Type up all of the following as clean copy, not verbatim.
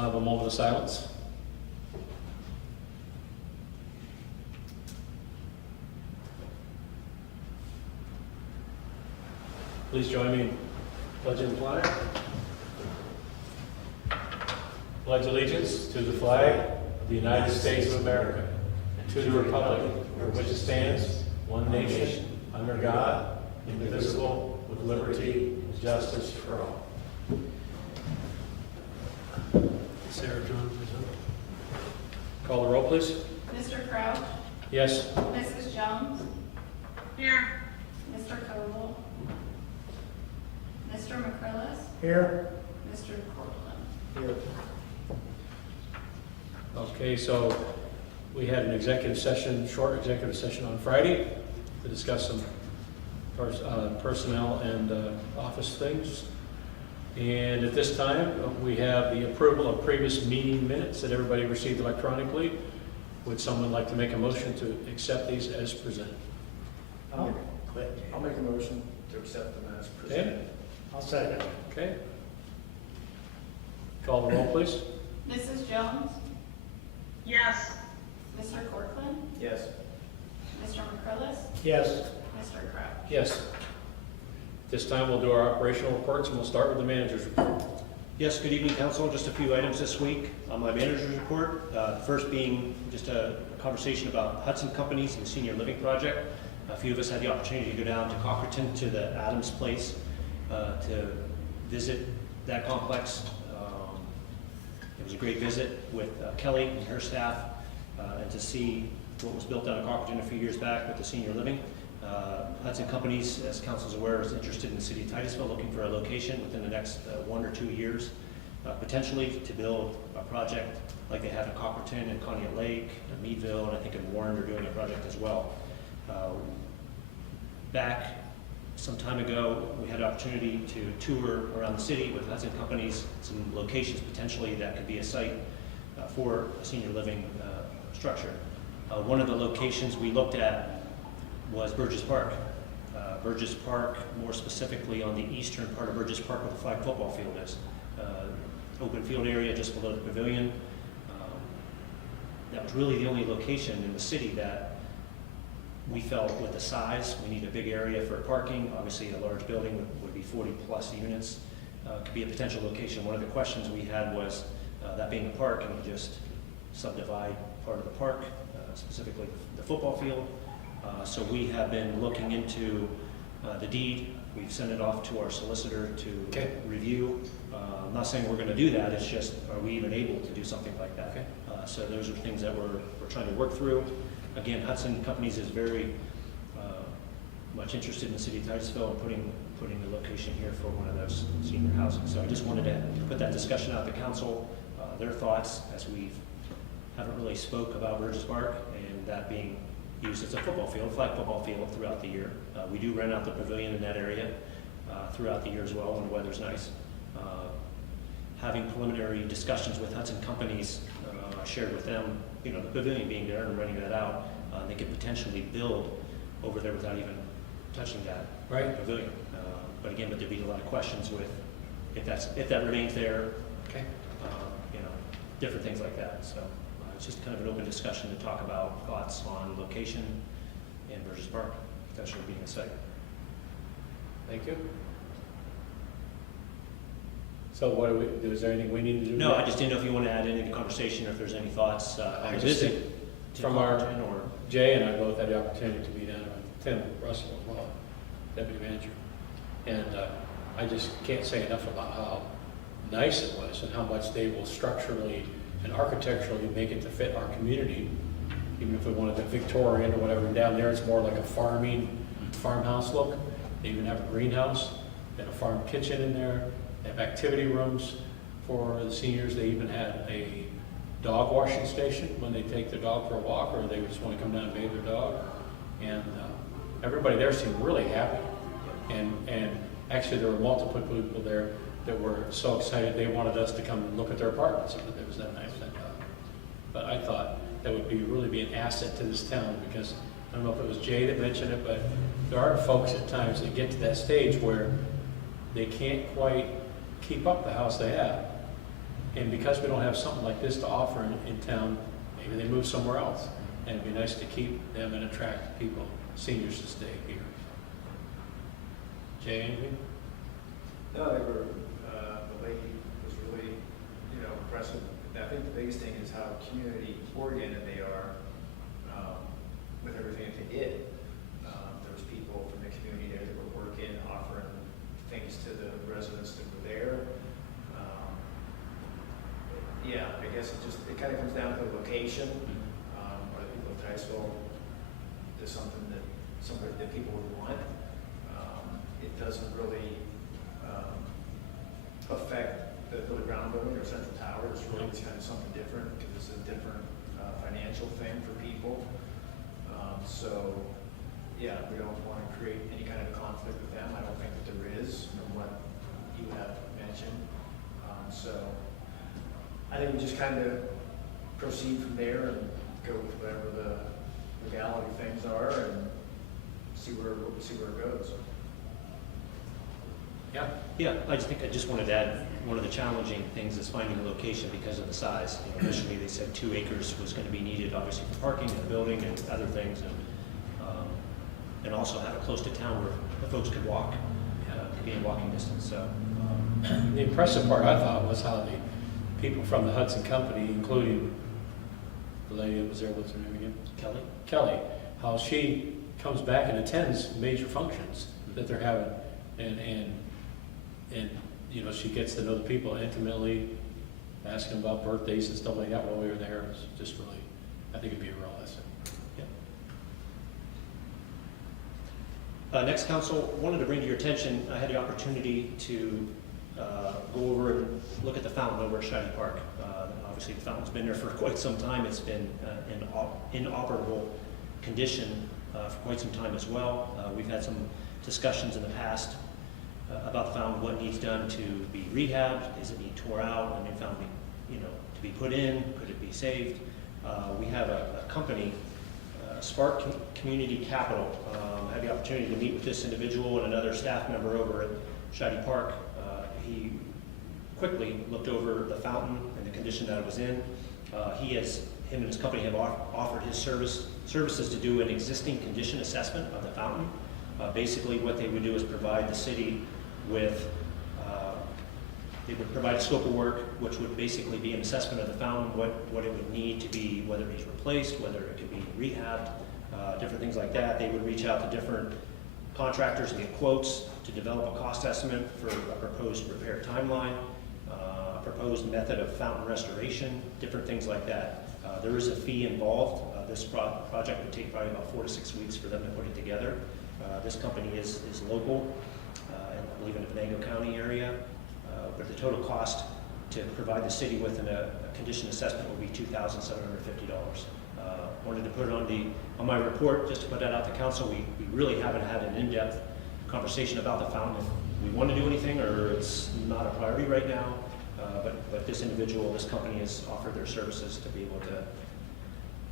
We'll have a moment of silence. Please join me in pledging the flag. Pledge allegiance to the flag of the United States of America and to the republic for which it stands, one nation, under God, indivisible, with liberty and justice for all. Sarah, John, please. Call the roll, please. Mr. Crouch? Yes. Mrs. Jones? Here. Mr. Koval? Mr. McCrillis? Here. Mr. Cortland? Here. Okay, so we had an executive session, short executive session on Friday to discuss some personnel and office things. And at this time, we have the approval of previous meeting minutes that everybody received electronically. Would someone like to make a motion to accept these as presented? I'll make a motion to accept them as presented. Okay. I'll second. Okay. Call the roll, please. Mrs. Jones? Yes. Mr. Cortland? Yes. Mr. McCrillis? Yes. Mr. Crouch? Yes. This time we'll do our operational reports and we'll start with the manager's report. Yes, good evening, Council. Just a few items this week on my manager's report. The first being just a conversation about Hudson Companies and the senior living project. A few of us had the opportunity to go down to Cockerton to the Adams Place to visit that complex. It was a great visit with Kelly and her staff and to see what was built down in Cockerton a few years back with the senior living. Hudson Companies, as Council's aware, is interested in the city of Titusville, looking for a location within the next 1 or 2 years, potentially to build a project like they have in Cockerton and Conneaut Lake, and Meadville, and I think in Warren they're doing a project as well. Back some time ago, we had an opportunity to tour around the city with Hudson Companies, some locations potentially that could be a site for a senior living structure. One of the locations we looked at was Burgess Park. Burgess Park, more specifically on the eastern part of Burgess Park where the flag football field is. Open field area just below the pavilion. That was really the only location in the city that we felt with the size, we need a big area for parking. Obviously a large building would be 40 plus units. Could be a potential location. One of the questions we had was, that being a park, can we just subdivide part of the park, specifically the football field? So we have been looking into the deed. We've sent it off to our solicitor to review. I'm not saying we're going to do that, it's just, are we even able to do something like that? Okay. So those are things that we're trying to work through. Again, Hudson Companies is very much interested in the city of Titusville and putting the location here for one of those senior housing. So I just wanted to put that discussion out to council, their thoughts, as we haven't really spoke about Burgess Park and that being used as a football field, flag football field throughout the year. We do rent out the pavilion in that area throughout the year as well when the weather's nice. Having preliminary discussions with Hudson Companies, I shared with them, the pavilion being there and renting that out, they could potentially build over there without even touching that pavilion. But again, there'd be a lot of questions with if that remains there, different things like that. So it's just kind of an open discussion to talk about thoughts on location in Burgess Park, potentially being a site. Thank you. So what do we do? Is there anything we need to do? No, I just didn't know if you want to add into the conversation or if there's any thoughts on the visit from our Jay and I both had the opportunity to be down with Tim Russell as well, deputy manager, and I just can't say enough about how nice it was and how much they will structurally and architecturally make it to fit our community. Even if we wanted the Victorian or whatever, and down there it's more like a farmhouse look. They even have a greenhouse and a farm kitchen in there. They have activity rooms for the seniors. They even had a dog washing station when they take their dog for a walk or they just want to come down and bathe their dog. And everybody there seemed really happy. And actually there were multiple people there that were so excited they wanted us to come and look at their apartments. It was that nice. But I thought that would really be an asset to this town because I don't know if it was Jay that mentioned it, but there are folks at times that get to that stage where they can't quite keep up the house they have. And because we don't have something like this to offer in town, maybe they move somewhere else. And it'd be nice to keep them and attract people, seniors to stay here. Jay, anything? No, they were, the lady was really, impressive. I think the biggest thing is how community oriented they are, with everything that they did. There was people from the community there that were working, offering things to the residents that were there. Yeah, I guess it kind of comes down to the location. Are the people of Titusville, there's something that people would want. It doesn't really affect the ground building or central tower. It's really kind of something different because it's a different financial thing for people. So, yeah, we don't want to create any kind of conflict with them. I don't think that there is, from what you have mentioned. So, I think we just kind of proceed from there and go with whatever the legality things are and see where it goes. Yeah. Yeah, I just wanted to add, one of the challenging things is finding a location because of the size. Initially, they said 2 acres was going to be needed, obviously for parking and building and other things, and also have it close to town where the folks could walk, to be in walking distance. So, The impressive part, I thought, was how the people from the Hudson Company, including the lady that was there, what's her name again? Kelly, how she comes back and attends major functions that they're having, and she gets to know the people intimately, asking about birthdays and stuff like that while we were there. It was just really, I think it'd be a real lesson. Next, council, wanted to bring to your attention, I had the opportunity to go over and look at the fountain over at Shady Park. Obviously, the fountain's been there for quite some time. It's been in inoperable condition for quite some time as well. We've had some discussions in the past about the fountain, what needs done to be rehabbed, does it need tore out, a new fountain, to be put in, could it be saved? We have a company, Spark Community Capital. I had the opportunity to meet with this individual and another staff member over at Shady Park. He quickly looked over the fountain and the condition that it was in. Him and his company have offered his services to do an existing condition assessment of the fountain. Basically, what they would do is provide the city with, they would provide a scope of work, which would basically be an assessment of the fountain, what it would need to be, whether it needs replaced, whether it could be rehabbed, different things like that. They would reach out to different contractors and get quotes to develop a cost estimate for a proposed repair timeline, a proposed method of fountain restoration, different things like that. There is a fee involved. This project would take probably about 4 to 6 weeks for them to put it together. This company is local, and I believe in the Venango County area, but the total cost to provide the city with a condition assessment will be $2,750. Wanted to put it on my report, just to put that out to council. We really haven't had an in-depth conversation about the fountain, if we want to do anything, or it's not a priority right now. But this individual, this company has offered their services to be able to,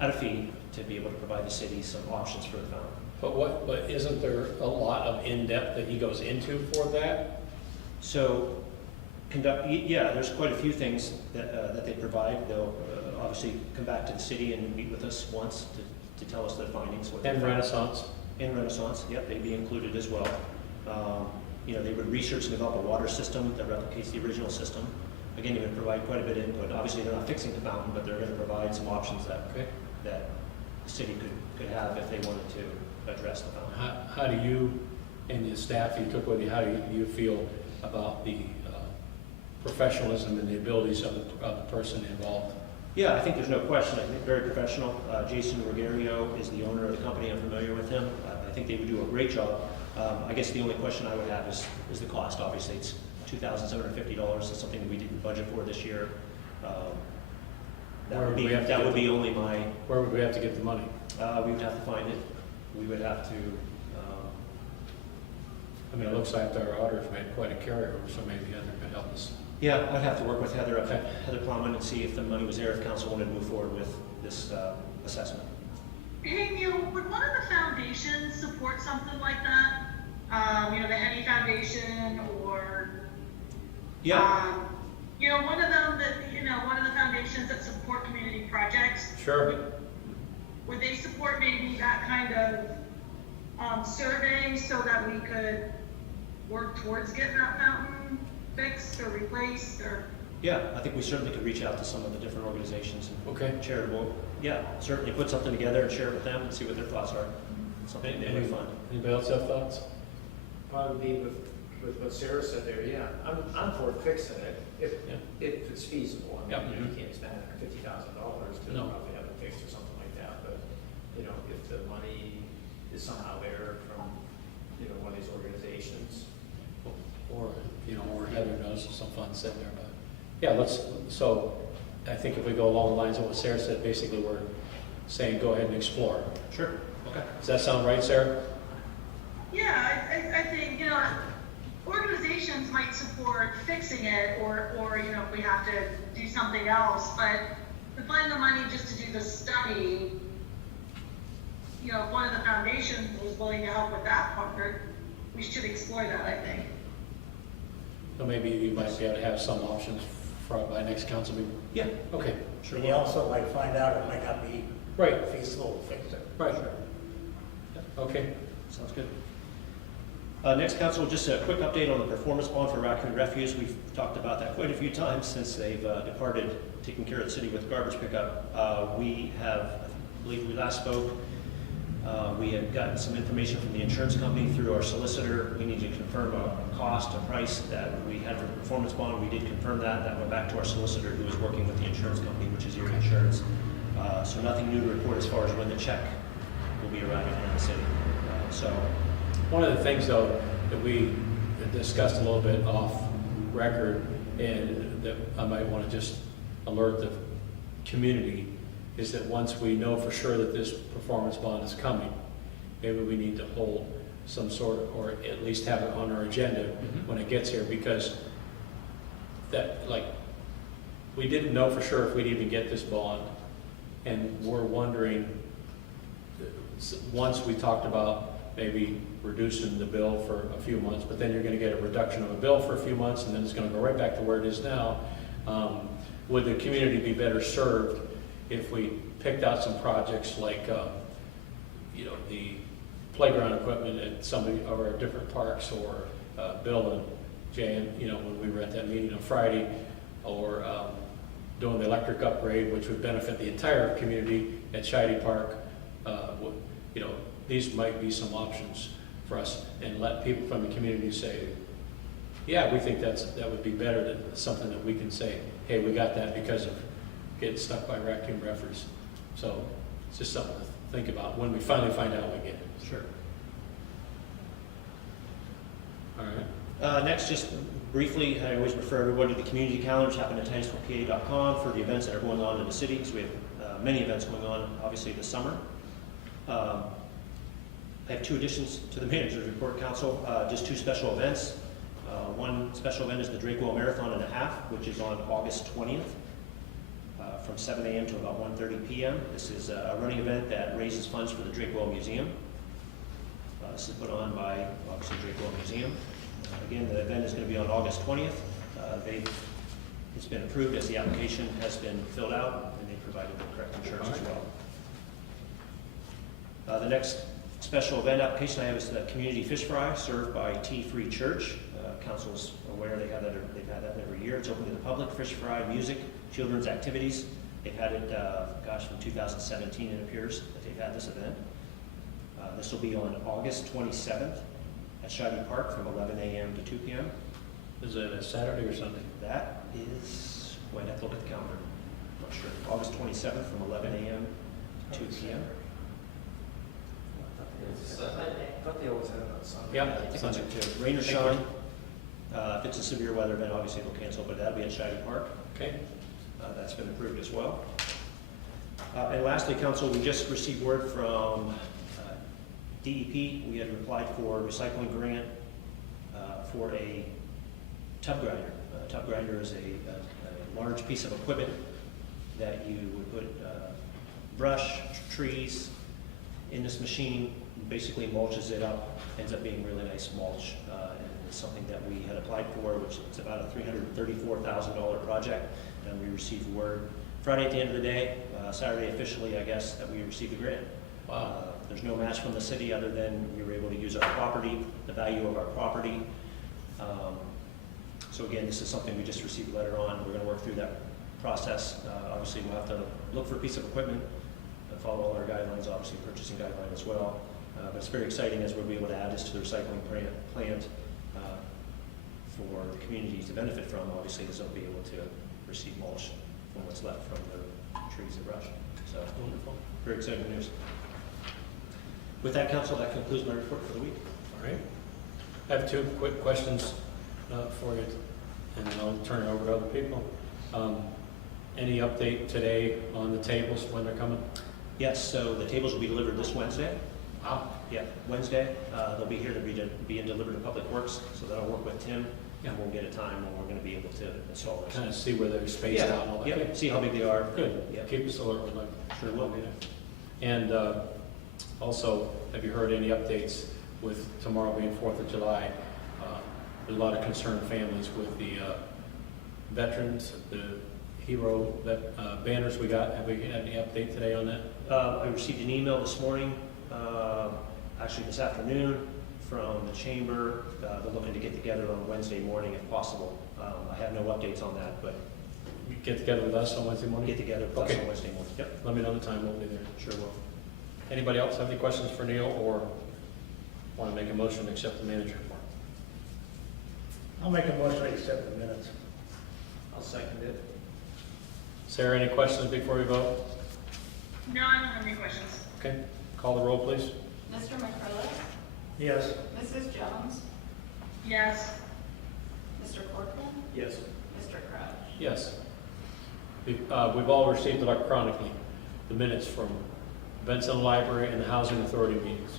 at a fee, to be able to provide the city some options for the fountain. But isn't there a lot of in-depth that he goes into for that? So, there's quite a few things that they provide. They'll obviously come back to the city and meet with us once to tell us their findings. And Renaissance? In Renaissance, yep, they'd be included as well. They would research and develop a water system that replicates the original system. Again, they would provide quite a bit of input. Obviously, they're not fixing the fountain, but they're going to provide some options that the city could have if they wanted to address the fountain. How do you and the staff you took with you, how do you feel about the professionalism and the abilities of the person involved? Yeah, I think there's no question. I think very professional. Jason Rogerio is the owner of the company. I'm familiar with him. I think they would do a great job. I guess the only question I would have is the cost. Obviously, it's $2,750. It's something that we didn't budget for this year. That would be only my... Where would we have to get the money? We would have to find it. We would have to... it looks like our auditors made quite a carryover, so maybe Heather could help us. Yeah, I'd have to work with Heather Plowman and see if the money was there, if council wanted to move forward with this assessment. Hey Neil, would one of the foundations support something like that? The Henny Foundation or... Yeah. You know, one of them that, you know, one of the foundations that support community projects. Sure. Would they support maybe that kind of survey so that we could work towards getting that fountain fixed or replaced or? Yeah, I think we certainly could reach out to some of the different organizations and Okay. charitable. Yeah, certainly put something together and share it with them and see what their thoughts are. Something they would fund. Anybody else have thoughts? Probably be with what Sarah said there, yeah, I'm for fixing it, if it's feasible. I mean, Yep. you can't spend $50,000 to No. probably have it fixed or something like that, but, you know, if the money is somehow there from, you know, one of these organizations. Or, you know, or Heather knows some funds sitting there, but, yeah, so I think if we go along the lines of what Sarah said, basically we're saying go ahead and explore. Sure, okay. Does that sound right, Sarah? Yeah, I think, you know, organizations might support fixing it or, you know, if we have to do something else, but to find the money just to do the study, you know, if one of the foundations was willing to help with that part, we should explore that, I think. So maybe you might be able to have some options by next council meeting. Yeah, Okay, sure. And you also might find out it might not be right, feasible to fix it. right. Okay, Sounds good. Next, council, just a quick update on the performance bond for Raccoon Refuse. We've talked about that quite a few times since they've departed, taking care of the city with garbage pickup. We have, I believe we last spoke, we had gotten some information from the insurance company through our solicitor. We need to confirm a cost, a price that we had for the performance bond. We did confirm that. That went back to our solicitor who is working with the insurance company, which is Erie Insurance. So nothing new to report as far as when the check will be arriving in the city. So. one of the things though that we discussed a little bit off record and that I might want to just alert the community is that once we know for sure that this performance bond is coming, maybe we need to hold some sort of, or at least have it on our agenda when it gets here, because that, like, we didn't know for sure if we'd even get this bond, and we're wondering, once we talked about maybe reducing the bill for a few months, but then you're gonna get a reduction of a bill for a few months, and then it's gonna go right back to where it is now. Would the community be better served if we picked out some projects like, you know, the playground equipment at somebody, or different parks, or Bill and Jay, you know, when we were at that meeting on Friday, or doing the electric upgrade, which would benefit the entire community at Shady Park. You know, these might be some options for us, and let people from the community say, yeah, we think that would be better than something that we can say, hey, we got that because of getting stuck by Raccoon Refuse. So it's just something to think about when we finally find out we get it. Sure. All right. Next, just briefly, I always refer everyone to the community calendars happening at Titusville.pa.com for the events that are going on in the city. So we have many events going on, obviously, this summer. I have two additions to the manager's report, council, just two special events. One special event is the Drakewell Marathon and a Half, which is on August 20th from 7 a.m. to about 1:30 p.m. This is a running event that raises funds for the Drakewell Museum. This is put on by, obviously, Drakewell Museum. Again, the event is going to be on August 20th. It's been approved as the application has been filled out, and they provided the correct insurance as well. The next special event application I have is the Community Fish Fry served by Tea Free Church. Council's aware they've had that every year. It's open to the public. Fish fry, music, children's activities. They've had it, from 2017 it appears that they've had this event. This will be on August 27th at Shady Park from 11 a.m. to 2 p.m. Is it a Saturday or Sunday? That is, wait, I have to look at the calendar. I'm not sure. August 27th from 11 a.m. to 2 p.m. I thought they always had it on Sunday. Yeah, I think Sunday. it's too. Rain or shine. If it's a severe weather event, obviously they'll cancel, but that'll be at Shady Park. Okay. That's been approved as well. And lastly, council, we just received word from DEP. We had applied for a recycling grant for a tub grinder. A tub grinder is a large piece of equipment that you would put brush, trees in this machine, basically mulches it up, ends up being really nice mulch, and It's something that we had applied for, which is about a $334,000 project, and we received word Friday at the end of the day, Saturday officially, I guess, that we received a grant. Wow. There's no match from the city other than we were able to use our property, the value of our property. So again, this is something we just received a letter on. We're going to work through that process. Obviously, we'll have to look for a piece of equipment, follow all our guidelines, obviously purchasing guideline as well. But it's very exciting as we'll be able to add this to the recycling plant for the community to benefit from. Obviously, as they'll be able to receive mulch from what's left from the trees and brush. So Wonderful. very exciting news. With that, council, that concludes my report for the week. All right. I have two quick questions for you, and then I'll turn it over to other people. Any update today on the tables, when they're coming? Yes, so the tables will be delivered this Wednesday. Wow. Yeah, Wednesday. They'll be here to be delivered to Public Works, so that'll work with Tim, and we'll get a time when we're going to be able to install this. Kind of see where they're spaced out and all that. Yeah, see how big they are. Good. Yeah. Keep us alert with them. Sure will. And also, have you heard any updates with tomorrow being 4th of July? There's a lot of concerned families with the veterans, the hero banners we got. Have we had any update today on that? I received an email this morning, actually this afternoon, from the chamber. They're looking to get together on Wednesday morning if possible. I have no updates on that, but You get together with us on Wednesday morning? get together with us Okay. on Wednesday morning. Yep, Let me know the time, we'll be there. sure will. Anybody else have any questions for Neil, or want to make a motion to accept the manager report? I'll make a motion to accept the minutes. I'll second it. Sarah, any questions before we vote? No, I don't have any questions. Okay, call the roll, please. Mr. McCrillis? Yes. Mrs. Jones? Yes. Mr. Corcoran? Yes. Mr. Crouch? Yes. We've all received electronically the minutes from Benson Library and the Housing Authority meetings.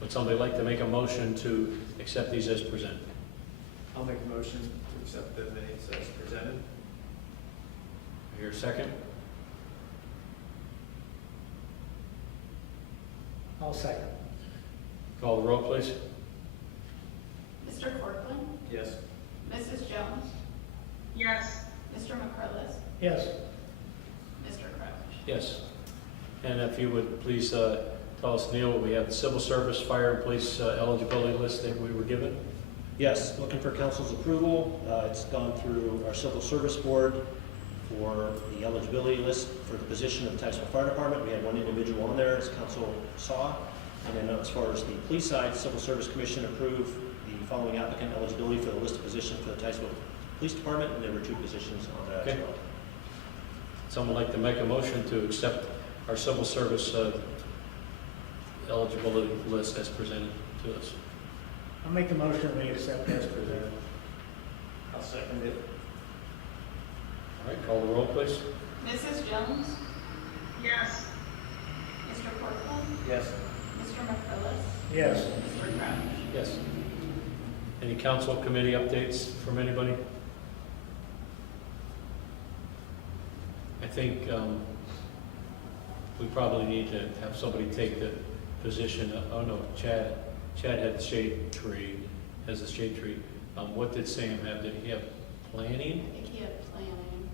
Would somebody like to make a motion to accept these as presented? I'll make a motion to accept the minutes as presented. Here, a second? I'll second. Call the roll, please. Mr. Corcoran? Yes. Mrs. Jones? Yes. Mr. McCrillis? Yes. Mr. Crouch? Yes. And if you would please tell us, Neil, we have the civil service, fire, and police eligibility list that we were given. Yes, looking for council's approval. It's gone through our civil service board for the eligibility list for the position of the Titusville Fire Department. We had one individual on there, as council saw. And then as far as the police side, Civil Service Commission approved the following applicant eligibility for the list of positions for the Titusville Police Department, and there were 2 positions on that as Okay. well. Someone like to make a motion to accept our civil service eligibility list as presented to us. I'll make the motion we accept as presented. I'll second it. All right, call the roll, please. Mrs. Jones? Yes. Mr. Corcoran? Yes. Mr. McCrillis? Yes. Mr. Crouch? Yes. Any council committee updates from anybody? I think we probably need to have somebody take the position of, oh no, Chad had the shade tree, has the shade tree. What did Sam have? Did he have planning? I think he had planning.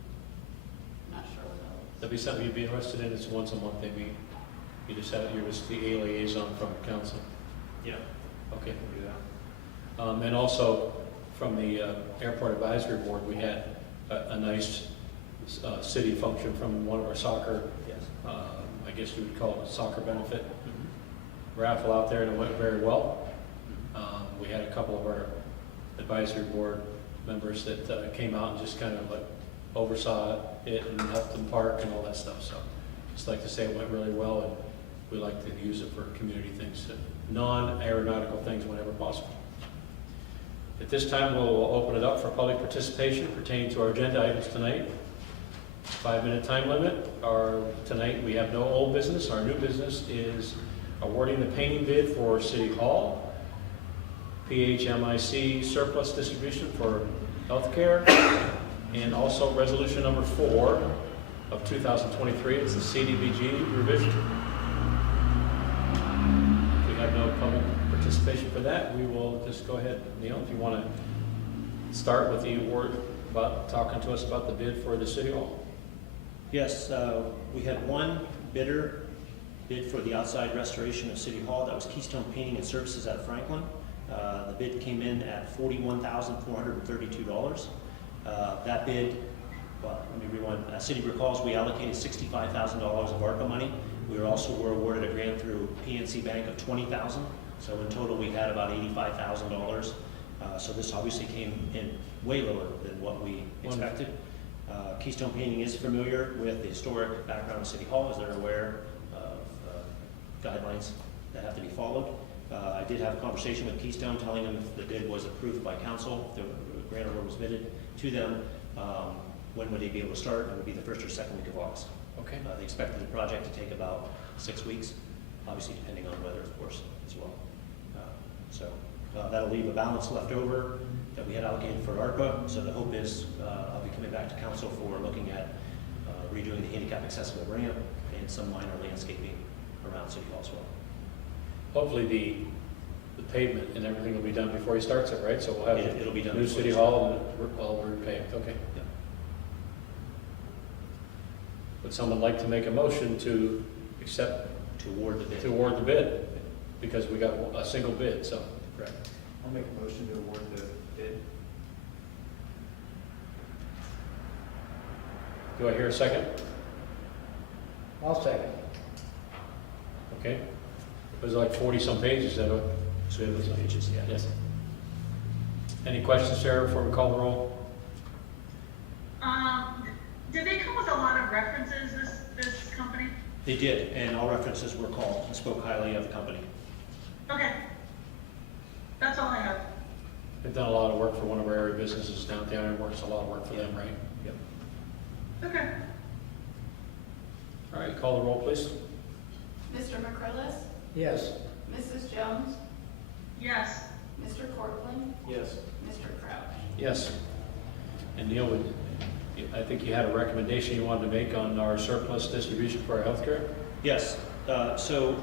Not sure what else. That'd be something you'd be interested in. It's once a month they meet. You just have, you're just the A liaison from council. Yeah. Okay. We'll do that. And also, from the Airport Advisory Board, we had a nice city function from one of our soccer, Yes. I guess you would call it a soccer benefit raffle out there, and it went very well. We had a couple of our advisory board members that came out and just kind of like oversaw it and helped them park and all that stuff. So just like to say it went really well, and we like to use it for community things, non-aeronautical things whenever possible. At this time, we'll open it up for public participation pertaining to our agenda items tonight. 5-minute time limit. Tonight, we have no old business. Our new business is awarding the painting bid for City Hall, PHMIC surplus distribution for healthcare, and also resolution number 4 of 2023. It's the CDBG revision. If we have no public participation for that. We will just go ahead, Neil, if you want to start with the award about talking to us about the bid for the city hall. Yes, we had one bidder bid for the outside restoration of City Hall. That was Keystone Painting and Services out of Franklin. The bid came in at $41,432. That bid, well, let me rewind. City recalls we allocated $65,000 of ARPA money. We were awarded a grant through PNC Bank of $20,000. So in total, we had about $85,000. So this obviously came in way lower than what we expected. Keystone Painting is familiar with the historic background of City Hall, as they're aware of guidelines that have to be followed. I did have a conversation with Keystone telling them if the bid was approved by council, the grant award was bid to them, when would they be able to start? It would be the first or second week of August. Okay. They expected the project to take about 6 weeks, obviously depending on weather, of course, as well. That'll leave a balance left over that we had allocated for ARPA. So the hope is I'll be coming back to council for looking at redoing the handicap accessible ramp and some minor landscaping around City Hall as well. Hopefully the pavement and everything will be done before he starts it, right? So we'll have It'll be done new before city he starts. hall and all repaved, okay. Yeah. Would someone like to make a motion to accept, To award the bid. to award the bid? Because we got a single bid, so. Correct. I'll make a motion to award the bid. Do I hear a second? I'll second. Okay. It was like 40-some pages, is that what? So we have those pages, yeah. Yes. Any questions, Sarah, before we call the roll? Did they come with a lot of references, this company? They did, and all references were called and spoke highly of the company. Okay. That's all I have. They've done a lot of work for one of our area businesses downtown. It works a lot of work for them, right? Yep. Okay. All right, call the roll, please. Mr. McCrillis? Yes. Mrs. Jones? Yes. Mr. Cortland? Yes. Mr. Crouch? Yes. And Neil, I think you had a recommendation you wanted to make on our surplus distribution for our healthcare? Yes, so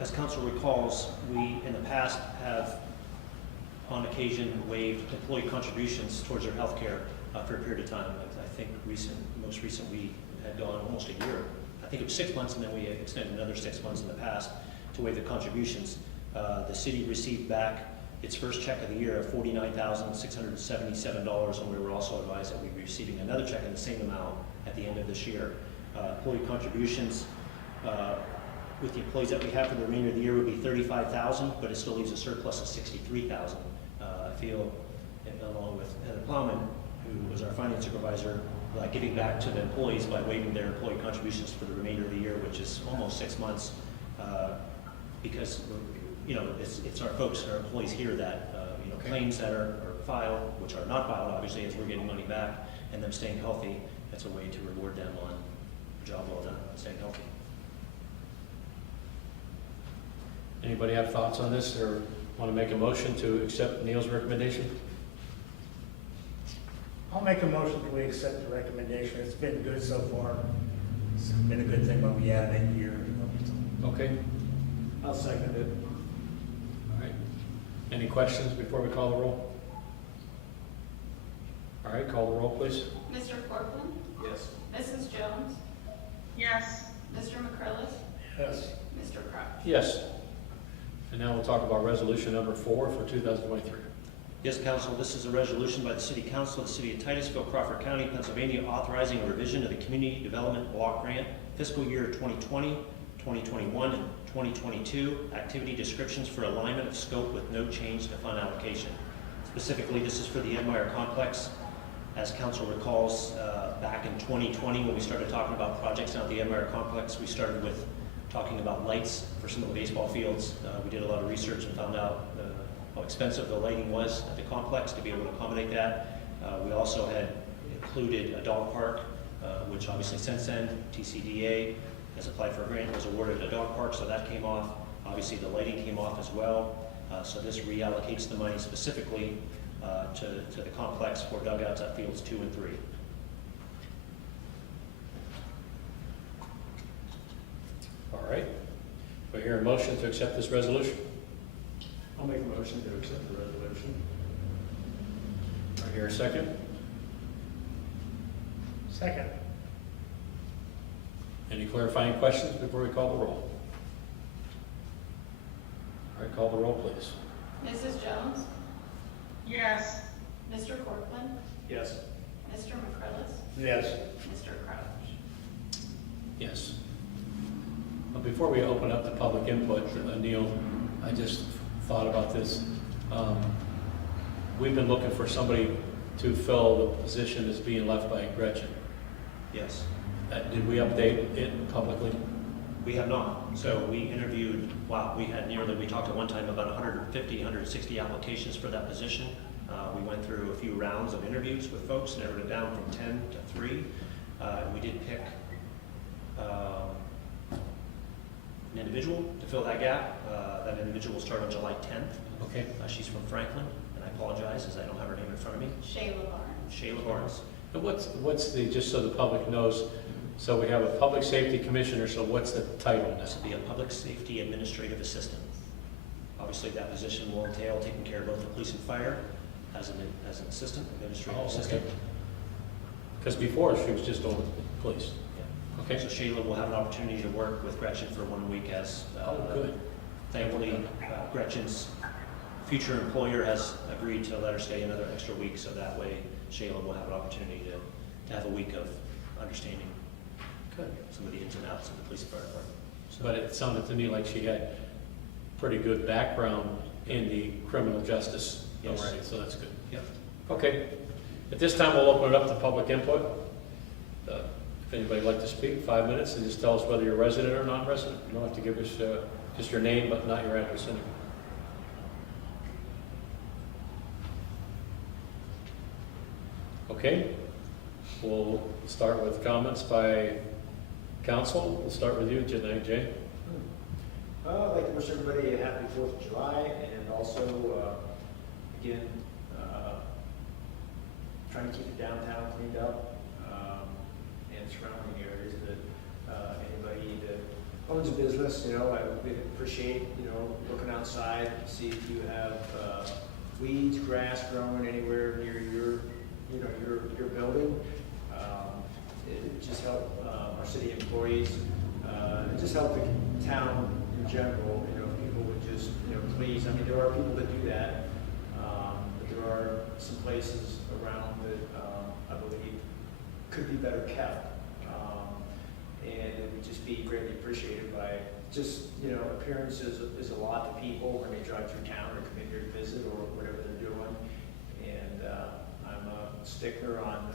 as council recalls, we in the past have on occasion waived employee contributions towards their health care for a period of time. I think most recent we had gone almost a year. I think it was 6 months, and then we extended another 6 months in the past to waive the contributions. The city received back its first check of the year of $49,677, and we were also advised that we'd be receiving another check in the same amount at the end of this year. Employee contributions with the employees that we have for the remainder of the year would be $35,000, but it still leaves a surplus of $63,000. I feel, along with Heather Plowman, who was our finance supervisor, giving back to the employees by waiving their employee contributions for the remainder of the year, which is almost 6 months, because it's our folks, our employees here that Okay. claims that are filed, which are not filed, obviously, as we're getting money back, and them staying healthy. That's a way to reward them on a job well done, staying healthy. Anybody have thoughts on this or want to make a motion to accept Neil's recommendation? I'll make a motion that we accept the recommendation. It's been good so far. It's been a good thing when we had 8 years. Okay. I'll second it. All right. Any questions before we call the roll? All right, call the roll, please. Mr. Cortland? Yes. Mrs. Jones? Yes. Mr. McCrillis? Yes. Mr. Crouch? Yes. And now we'll talk about resolution number 4 for 2023. Yes, Council, this is a resolution by the City Council of the City of Titusville, Crawford County, Pennsylvania, authorizing a revision of the Community Development Block Grant fiscal year 2020, 2021, and 2022 activity descriptions for alignment of scope with no change to fund allocation. Specifically, this is for the Ed Meyer Complex. As Council recalls, back in 2020, when we started talking about projects down at the Ed Meyer Complex, we started with talking about lights for some of the baseball fields. We did a lot of research and found out how expensive the lighting was at the complex to be able to accommodate that. We also had included a dog park, which obviously since then TCDA has applied for a grant, was awarded a dog park, so that came off. Obviously the lighting came off as well. So this reallocates the money specifically to the complex for dugouts at fields 2 and 3. All right. We hear a motion to accept this resolution. I'll make a motion to accept the resolution. I hear a second. Second. Any clarifying questions before we call the roll? All right, call the roll, please. Mrs. Jones? Yes. Mr. Corcoran? Yes. Mr. McCrillis? Yes. Mr. Crouch? Yes. But before we open up the public input, Neil, I just thought about this. We've been looking for somebody to fill the position that's being left by Gretchen. Yes. Did we update it publicly? We have not. So we interviewed, we talked at one time about 150, 160 applications for that position. We went through a few rounds of interviews with folks, narrowed it down from 10 to 3. We did pick an individual to fill that gap. That individual will start on July 10th. Okay. She's from Franklin, and I apologize as I don't have her name in front of me. Shayla Barnes? Shayla Barnes. And what's the, just so the public knows, so we have a public safety commissioner, so what's the title now? This will be a public safety administrative assistant. Obviously, that position will entail taking care of both the police and fire as an assistant, administrative assistant. Because before, she was just on police. Yeah. Okay. So Shayla will have an opportunity to work with Gretchen for 1 week as, Good. thankfully, Gretchen's future employer has agreed to let her stay another extra week, so that way Shayla will have an opportunity to have a week of understanding Good. some of the ins and outs of the police and fire department. But it sounded to me like she had pretty good background in the criminal justice Yes. already, so that's good. Yep. Okay. At this time, we'll open it up to public input. If anybody'd like to speak, 5 minutes, and just tell us whether you're resident or non-resident. You don't have to give us just your name, but not your address anyway. Okay. We'll start with comments by council. We'll start with you tonight, Jay. I'd like to wish everybody a happy 4th of July, and also, again, trying to keep the downtown cleaned up, and surrounding areas that, anybody that owns a business, I would appreciate, looking outside, see if you have, weeds, grass growing anywhere near your building. It just help, our city employees, it just help the town in general, if people would just, please, there are people that do that, but there are some places around that, I believe, could be better kept. And it would just be greatly appreciated by, just, appearances is a lot to people when they drive through town or come in here to visit or whatever they're doing. And, I'm a stickler on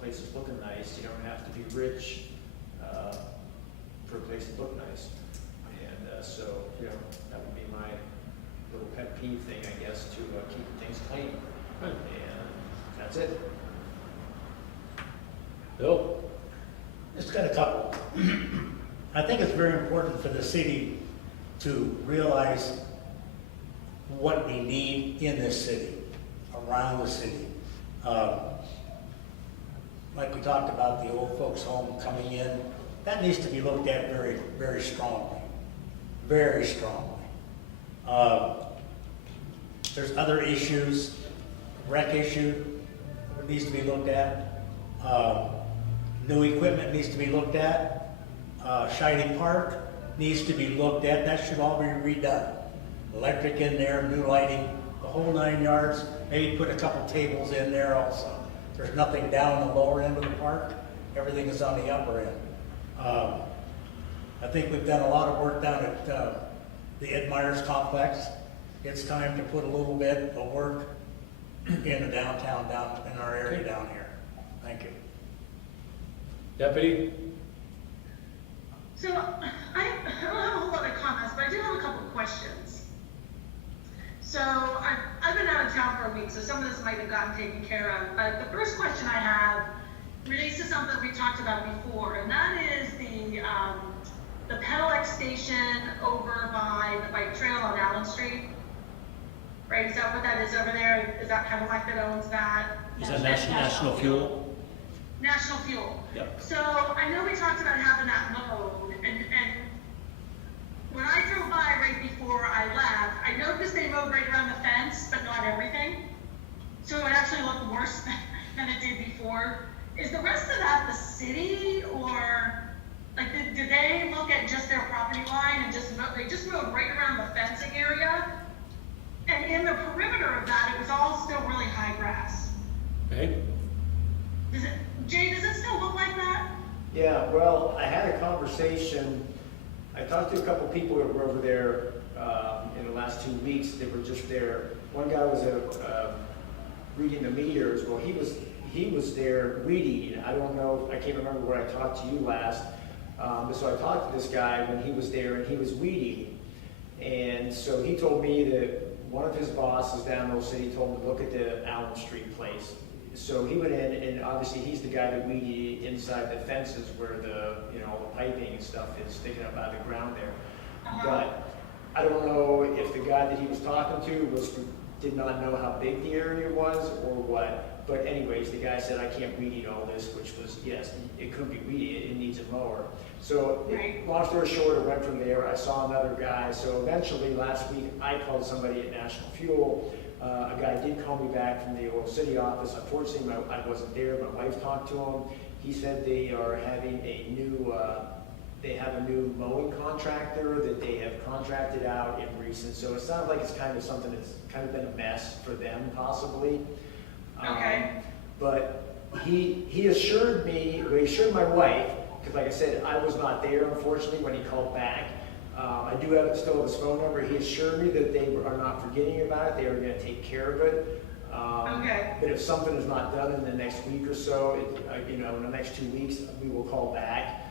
places looking nice. You don't have to be rich, for a place to look nice. And, so, that would be my little pet peeve thing, I guess, to keep things clean. Right. And that's it. Bill? Just got a couple. I think it's very important for the city to realize what we need in this city, around the city. Like we talked about the old folks home coming in, that needs to be looked at very, very strongly. Very strongly. There's other issues, rec issue needs to be looked at. New equipment needs to be looked at. Shiny Park needs to be looked at. That should all be redone. Electric in there, new lighting, the whole 9 yards. Maybe put a couple tables in there also. There's nothing down the lower end of the park. Everything is on the upper end. I think we've done a lot of work down at the Ed Myers complex. It's time to put a little bit of work in the downtown, down in our area down here. Thank you. Deputy? So I don't have a whole lot of comments, but I do have a couple of questions. So I've been out of town for a week, so some of this might have gotten taken care of. But the first question I have relates to something we talked about before, and that is the Pedelec station over by the bike trail on Allen Street. Right? Is that what that is over there? Is that Pedelec that owns that? Is that National Fuel? National Fuel. Yep. So I know we talked about having that mowed, and when I drove by right before I left, I noticed conversation, I talked to a couple people that were over there in the last 2 weeks that were just there. One guy was reading the meters. Well, he was there weed eating. I don't know, I can't remember where I talked to you last. So I talked to this guy when he was there, and he was weed eating. And so he told me that one of his bosses down in Old City told him to look at the Allen Street place. So he went in, and obviously he's the guy that weed eated inside the fences where the, you know, the piping and stuff is sticking up out of the ground there. But I don't know if the guy that he was talking to did not know how big the area was or what. But anyways, the guy said, I can't weed eat all this, which was, yes, it could be weed eated, it needs a mower. So, long story short, it went from there. I saw another guy. So eventually, last week, I called somebody at National Fuel. A guy did call me back from the Oil City office. Unfortunately, I wasn't there. My wife talked to him. He said they are having they have a new mowing contractor that they have contracted out in recent. So it sounds like it's kind of something that's kind of been a mess for them, possibly. Okay. But he assured me, he assured my wife, because like I said, I was not there, unfortunately, when he called back. I do still have his phone number. He assured me that they are not forgetting about it. They are going to take care of it. Okay. But if something is not done in the next week or so, in the next 2 weeks, we will call back.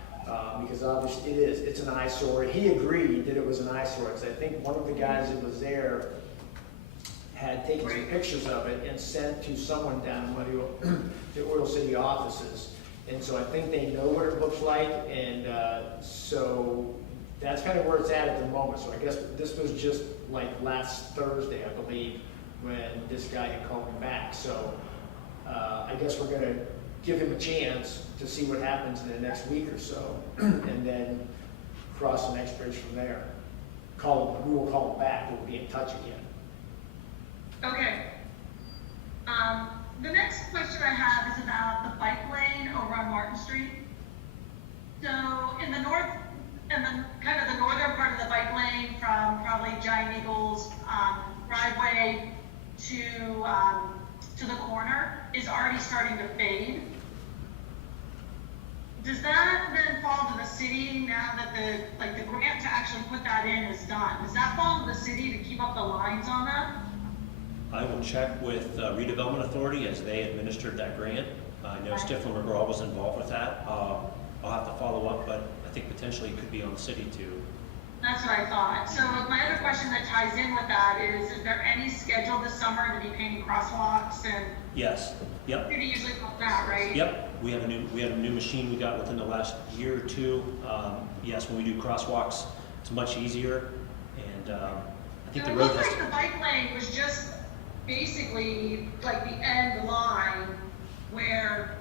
Because obviously it's an eyesore. He agreed that it was an eyesore, because I think one of the guys that was there had taken some pictures of it and sent to someone down in one of the Oil City offices. And so I think they know what it looks like, and so that's kind of where it's at the moment. So I guess this was just like last Thursday, I believe, when this guy had called me back. So I guess we're gonna give him a chance to see what happens in the next week or so, and then cross the next bridge from there. We will call him back, we'll be in touch again. Okay. The next question I have is about the bike lane over on Martin Street. So in the north, and then kind of the northern part of the bike lane from probably Giant Eagle's driveway to the corner is already starting to fade. Does that then fall to the city now that the grant to actually put that in is done? Does that fall to the city to keep up the lines on that? I will check with Redevelopment Authority as they administered that grant. I know Stifler McGraw was involved with that. I'll have to follow up, but I think potentially it could be on the city too. That's what I thought. So my other question that ties in with that is there any schedule this summer to be painting crosswalks and? Yes. Yep. City usually does that, right? Yep. We have a new machine we got within the last year or two. Yes, when we do crosswalks, it's much easier. And I think So the it road looked has like the bike lane was just basically like the end line where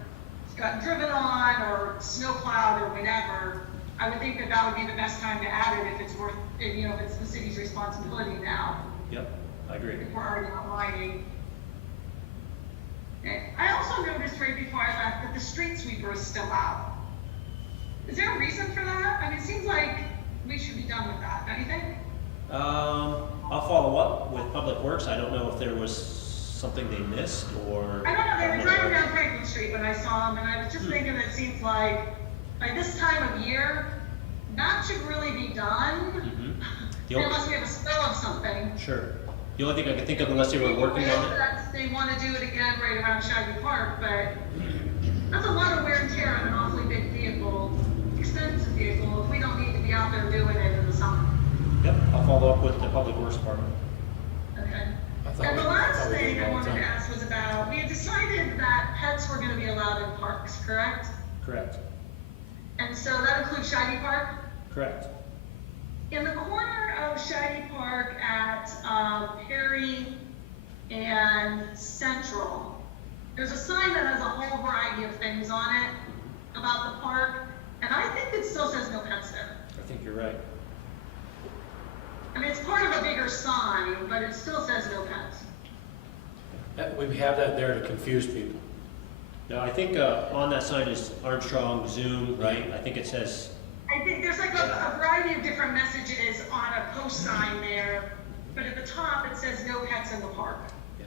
it's gotten driven on or snow plowed or whatever. I would think that would be the best time to add it if it's if it's the city's responsibility now. Yep, I agree. If we're already outlining. Okay. I also noticed right before I left that the street sweeper is still out. Is there a reason for that? I mean, it seems like we should be done with that, don't you think? I'll follow up with Public Works. I don't know if there was something they missed or. I don't know, they were driving down Franklin Street when I saw them, and I was just thinking it seems like by this time of year, that should really be done. Mm-hmm. Unless we have a spill of something. Sure. The only thing I can think of, unless they were working on it. They want to do it again right around Shaggy Park, but that's a lot of wear and tear on an awfully big vehicle, expensive vehicle, if we don't need to be out there doing it in the summer. Yep, I'll follow up with the Public Works Department. Okay. thought And we- the I last thought we did thing it I all the wanted to time. ask was about, we had decided that pets were going to be allowed in parks, correct? Correct. And so that includes Shaggy Park? Correct. In the corner of Shaggy Park at Perry and Central, there's a sign that has a whole variety of things on it about the park, and I think it still says no pets there. I think you're right. I mean, it's part of a bigger sign, but it still says no pets. We have that there to confuse people. No, I think on that sign is Armstrong, Zoom, right? I think it says, I think there's like a variety of different messages on a post sign there, but at the top it says no pets in the park. yeah.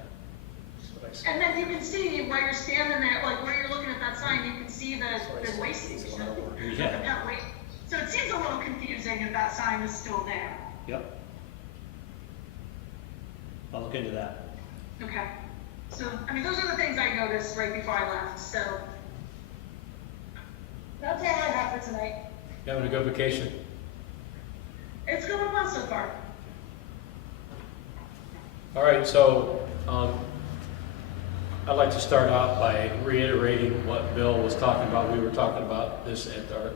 That's what I said. And then you can see while you're standing there, like where you're looking at that sign, you can see the waste station. Yeah. The pet waste So it seems a little confusing if that sign is still there. Yep. I'll look into that. Okay. So, I mean, those are the things I noticed right before I left, so. That's all I have for tonight. You having a good vacation? It's going well so far. All right, so I'd like to start out by reiterating what Bill was talking about. We were talking about this at our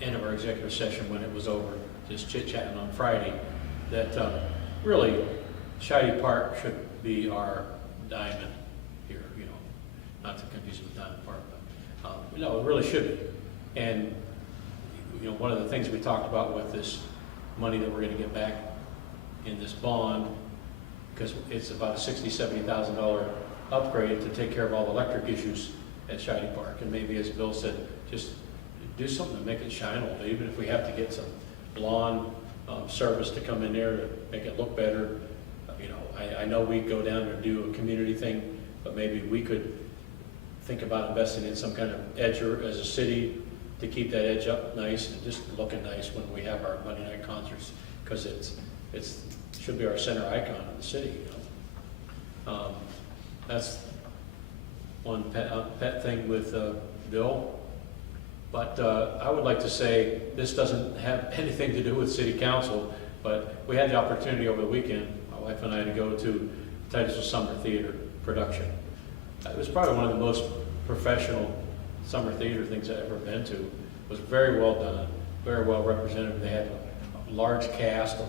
end of our executive session when it was over, just chit-chatting on Friday, that really Shady Park should be our diamond here, you know, not to confuse it with Diamond Park, but no, it really should be. And, you know, one of the things we talked about with this money that we're going to get back in this bond, because it's about a $60,000-$70,000 upgrade to take care of all the electric issues at Shady Park. And maybe, as Bill said, just do something to make it shine a little bit, even if we have to get some lawn service to come in there to make it look better. You know, I know we go down and do a community thing, but maybe we could think about investing in some kind of edger as a city to keep that edge up nice and just looking nice when we have our Monday night concerts, because it's should be our center icon of the city, you know. That's one pet thing with Bill. But I would like to say, this doesn't have anything to do with city council, but we had the opportunity over the weekend, my wife and I, to go to Titusville Summer Theater production. It was probably one of the most professional summer theater things I've ever been to. It was very well done, very well represented. They had a large cast of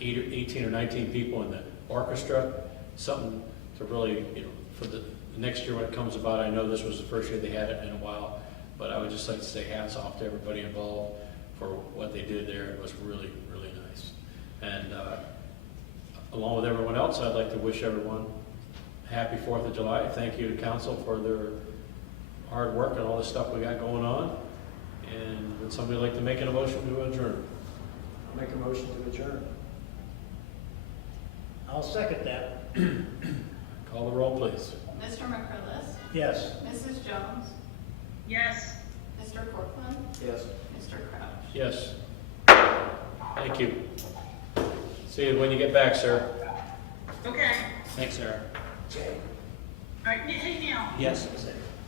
18 or 19 people in the orchestra, something to really, you know, for the next year when it comes about. I know this was the first year they had it in a while, but I would just like to say hats off to everybody involved for what they did there. It was really, really nice. And along with everyone else, I'd like to wish everyone happy 4th of July. Thank you to council for their hard work and all the stuff we got going on. And would somebody like to make an motion to adjourn? I'll make a motion to adjourn. I'll second that. Call the roll, please. Mr. McCrillis? Yes. Mrs. Jones? Yes. Mr. Cortland? Yes. Mr. Crouch? Yes. Thank you. See you when you get back, sir. Okay. Thanks, Sarah. All right, hey Neil, Yes.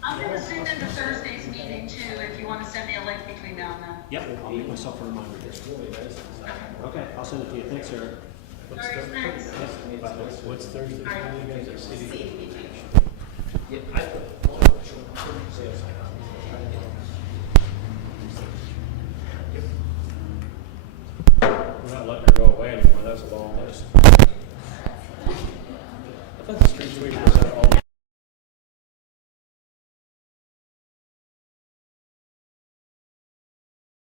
I'm gonna zoom into Thursday's meeting too, if you wanna send me a link between now and then. Yep, I'll make myself a reminder. Okay, I'll send it to you. Thanks, Sarah. All right, thanks. What's Thursday? All right. You guys at city? CDBG. Yeah, I We're not letting her go away anymore. That's a long list. I thought the street sweeper was